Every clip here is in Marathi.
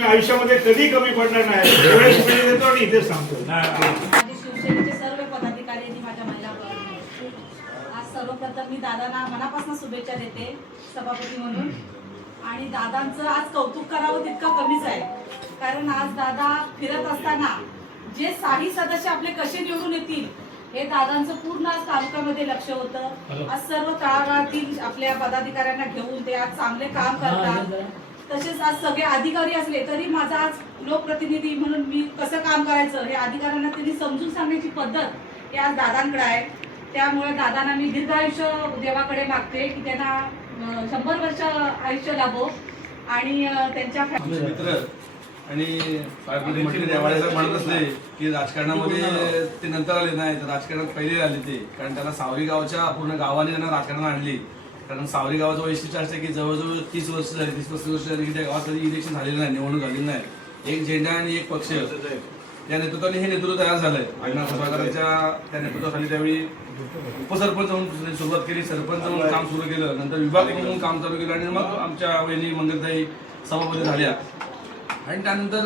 आयुष्यामध्ये कधी कमी पडणार नाही देतो आणि इथेच सांगतो। शिवसेनेचे सर्व पदाधिकारी आणि माझ्या महिला आज सर्वप्रथम मी दादांना मनापासून शुभेच्छा देते सभापती म्हणून। आणि दादांचं आज कौतुक करावं तितकं कमीच आहे, कारण आज दादा फिरत असताना जे साही सदस्य आपले कसे निवडून येतील हे दादांचं पूर्ण आज तालुक्यामध्ये लक्ष होतं। आज सर्व तळागाळातील आपल्या पदाधिकाऱ्यांना घेऊन ते आज चांगले काम करतात। तसेच आज सगळे अधिकारी असले तरी माझा आज लोकप्रतिनिधी म्हणून मी कसं काम करायचं हे अधिकाऱ्यांना त्यांनी समजून सांगण्याची पद्धत हे आज दादांकडे आहे। त्यामुळे दादांना मी दीर्घ आयुष्य देवाकडे मागते की त्यांना 100 वर्ष आयुष्य लाभो आणि त्यांच्या मित्र आणि म्हणत असले की राजकारणामध्ये ते नंतर आले नाही तर राजकारणात पहिले आले ते, कारण त्यांना सावरी गावच्या पूर्ण गावाने त्यांना राजकारणात आणली। कारण सावरी गावाचं वैशिष्ट्य असतं की जवळजवळ 30 वर्ष झाली, 30-35 वर्ष झाली की त्या गावात कधी इलेक्शन झालेलं नाही, निवडणूक झालेली नाही। एक झेंडा आणि एक पक्ष त्या नेतृत्वाने हे नेतृत्व तयार झालंय। अण्णा सभागराच्या त्या नेतृत्वाखाली त्यावेळी उपसरपंच म्हणून सुरुवात केली, सरपंच म्हणून काम सुरू केलं, नंतर विभाग म्हणून काम चालू केलं आणि मग आमच्या वहिनी मंगलताई सभापती झाल्या। आणि त्यानंतर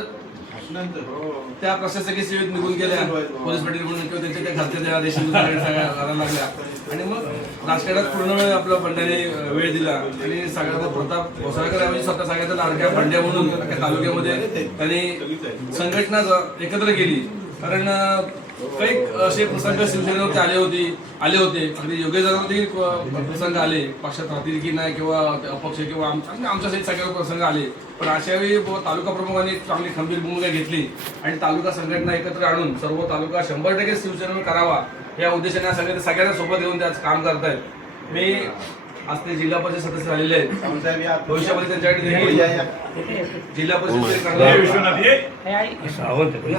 त्या प्रशासकीय सेवेत निघून गेल्या, पोलीस पाटील म्हणून किंवा त्यांच्या त्या घरच्या देशात करायला लागल्या आणि मग राजकारणात पूर्ण वेळ आपल्या बंड्याने वेळ दिला आणि सगळ्याचा प्रताप घोसाळकर यावेळी स्वतः सगळ्याचा लाडक्या बंड्या म्हणून अख्या तालुक्यामध्ये त्यांनी संघटना एकत्र केली। कारण काही असे प्रसंग शिवसेनेवरती आले होते अगदी योग्य जणांवरती प्रसंग आले, पक्षात राहतील की नाही किंवा अपक्ष किंवा आमच्या सगळे प्रसंग आले, पण अशा वेळी तालुका प्रमुखांनी चांगली खंबीर भूमिका घेतली आणि तालुका संघटना एकत्र आणून सर्व तालुका 100% शिवसेनेवर करावा या उद्देशाने सगळ्यांना सोबत येऊन त्याच काम करतायत। मी आज ते जिल्हा परिषद सदस्य झालेले आहेत, भविष्यामध्ये त्यांच्याकडे जिल्हा परिषद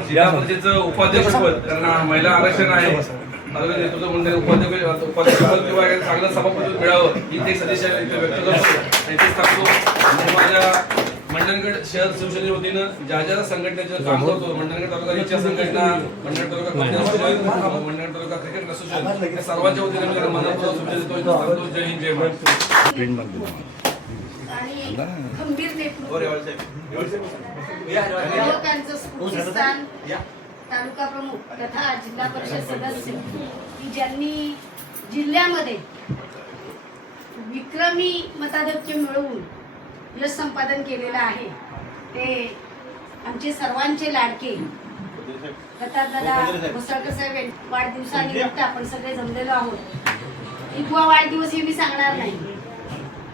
जिल्हा परिषदेचं उपाध्यक्ष पद, कारण महिला आरक्षण आहे, नेतृत्व मंडळ उपाध्यक्ष पद किंवा चांगलं सभापती मिळावं ही ते सदस्य व्यक्त करतो आणि तेच टाकतो। माझ्या मंडणगड शहर शिवसेने वतीनं ज्या ज्या संघटनेचं काम करतो, मंडणगड तालुका इच्छा संघटना, मंडणगड तालुका मंडणगड तालुका क्रिकेट असोसिएशन या सर्वांच्या वतीने मी मनापासून शुभेच्छा देतो। जय हिंद, जय महाराष्ट्र। खंबीर तालुका प्रमुख तथा जिल्हा परिषद सदस्य की ज्यांनी जिल्ह्यामध्ये विक्रमी मताधिक्य मिळवून यश संपादन केलेलं आहे, ते आमचे सर्वांचे लाडके दत्तादादा घोसाळकर साहेब वाढदिवसानिमित्त आपण सगळे जमलेलो आहोत। इतवा वाढदिवस हे मी सांगणार नाही,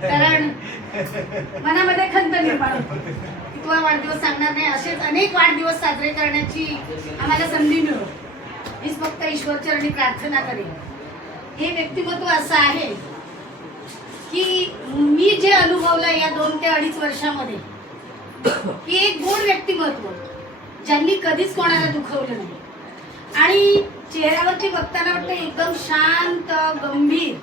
कारण मनामध्ये खंत निर्माण होते। इतवा वाढदिवस सांगणार नाही, असेच अनेक वाढदिवस साजरे करण्याची आम्हाला संधी मिळो हीच फक्त ईश्वरचरणी प्रार्थना करेन। हे व्यक्तिमत्व असं आहे की मी जे अनुभवलं या 2 ते 2.5 वर्षामध्ये की एक गुण व्यक्तिमत्व ज्यांनी कधीच कोणाला दुखवलं नाही आणि चेहऱ्यावरती बघताना वाटतं एकदम शांत गंभीर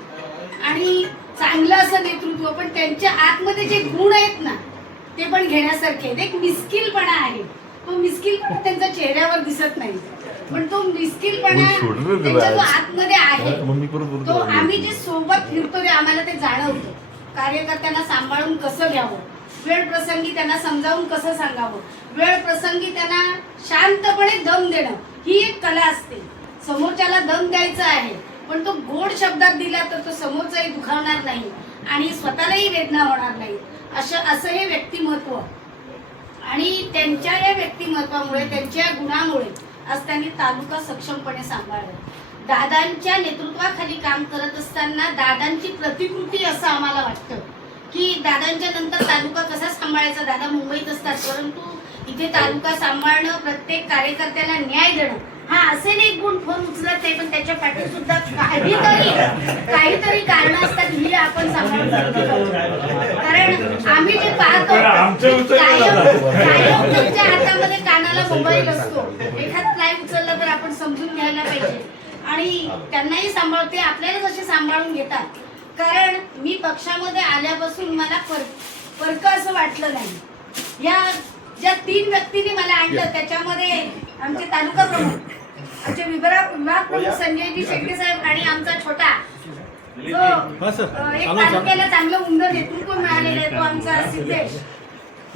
आणि चांगलं असं नेतृत्व, पण त्यांच्या आतमध्ये जे गुण आहेत ना ते पण घेण्यासारखे आहेत। एक मिस्किलपणा आहे, तो मिस्किलपणा त्यांच्या चेहऱ्यावर दिसत नाही, पण तो मिस्किलपणा त्यांच्या जो आतमध्ये आहे तो आम्ही जे सोबत फिरतो ते आम्हाला ते जाणवतं। कार्यकर्त्यांना सांभाळून कसं घ्यावं, वेळ प्रसंगी त्यांना समजावून कसं सांगावं, वेळ प्रसंगी त्यांना शांतपणे दम देणं ही एक कला असते। समोरच्याला दम द्यायचा आहे पण तो गोड शब्दात दिला तर तो समोरचाही दुखावणार नाही आणि स्वतःलाही वेदना होणार नाही, असं हे व्यक्तिमत्व। आणि त्यांच्या या व्यक्तिमत्वामुळे, त्यांच्या गुणामुळे आज त्यांनी तालुका सक्षमपणे सांभाळला। दादांच्या नेतृत्वाखाली काम करत असताना दादांची प्रतिकृती असं आम्हाला वाटतं की दादांच्या नंतर तालुका कसा सांभाळायचा। दादा मुंबईत असतात, परंतु इथे तालुका सांभाळणं, प्रत्येक कार्यकर्त्याला न्याय देणं हा असे एक गुण फोन उचलत नाही, पण त्याच्या पाठी सुद्धा काहीतरी कारण असतात ही आपण सांभाळून कारण आम्ही जे पाहतो त्यांच्या हातामध्ये कानाला मोबाईल असतो, एखाद फ्लाय उचललं तर आपण समजून घ्यायला पाहिजे आणि त्यांनाही सांभाळते, आपल्याला जसे सांभाळून घेतात। कारण मी पक्षामध्ये आल्यापासून मला फरक असं वाटलं नाही। या ज्या 3 व्यक्तींनी मला आणलं त्याच्यामध्ये आमचे तालुका प्रमुख, आमचे विभाग प्रमुख संजयजी शेट्टी साहेब आणि आमचा छोटा जो एक तालुक्याला चांगलं उमदं नेतृत्व मिळालेलं आहे तो आमचा सिद्धेश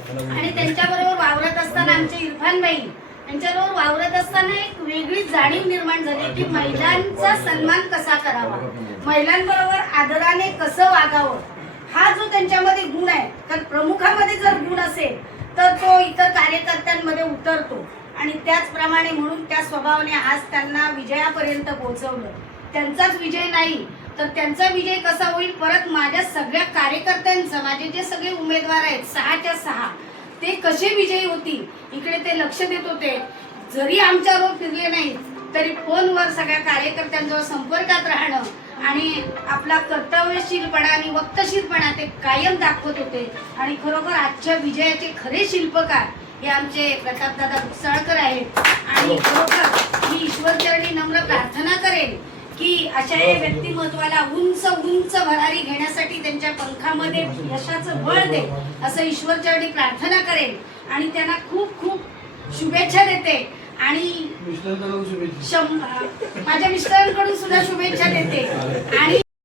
आणि त्यांच्याबरोबर वावरत आमचे इरफान भाई यांच्याबरोबर वावरत असताना एक वेगळी जाणीव निर्माण झाली की महिलांचा सन्मान कसा करावा, महिलांबरोबर आदराने कसं वागावं, हा जो त्यांच्यामध्ये गुण आहे. तर प्रमुखामध्ये जर गुण असेल तर तो इतर कार्यकर्त्यांमध्ये उतरतो आणि त्याचप्रमाणे म्हणून त्या स्वभावाने आज त्यांना विजयापर्यंत पोहोचवलं. त्यांचाच विजय नाही तर त्यांचा विजय कसा होईल, परत माझ्या सगळ्या कार्यकर्त्यांचा, माझे जे सगळे उमेदवार आहेत 6च्या 6 ते कसे विजयी होतील इकडे ते लक्ष देत होते. जरी आमच्यावर फिरले नाही तरी फोनवर सगळ्या कार्यकर्त्यांजवळ संपर्कात राहणं आणि आपला कर्तव्यशीलपणा आणि वक्तशीरपणा ते कायम दाखवत होते. आणि खरोखर आजच्या विजयाचे खरे शिल्पकार हे आमचे प्रतापदादा भुसाळकर आहेत. आणि खरोखर मी ईश्वरचरणी नम्र प्रार्थना करेन की अशा या व्यक्तिमत्वाला उंच उंच भरारी घेण्यासाठी त्यांच्या पंखामध्ये यशाचं बळ दे असं ईश्वरचरणी प्रार्थना करेन आणि त्यांना खूप खूप शुभेच्छा देते. आणि माझ्या मिस्टरांकडून सुद्धा शुभेच्छा देते. आणि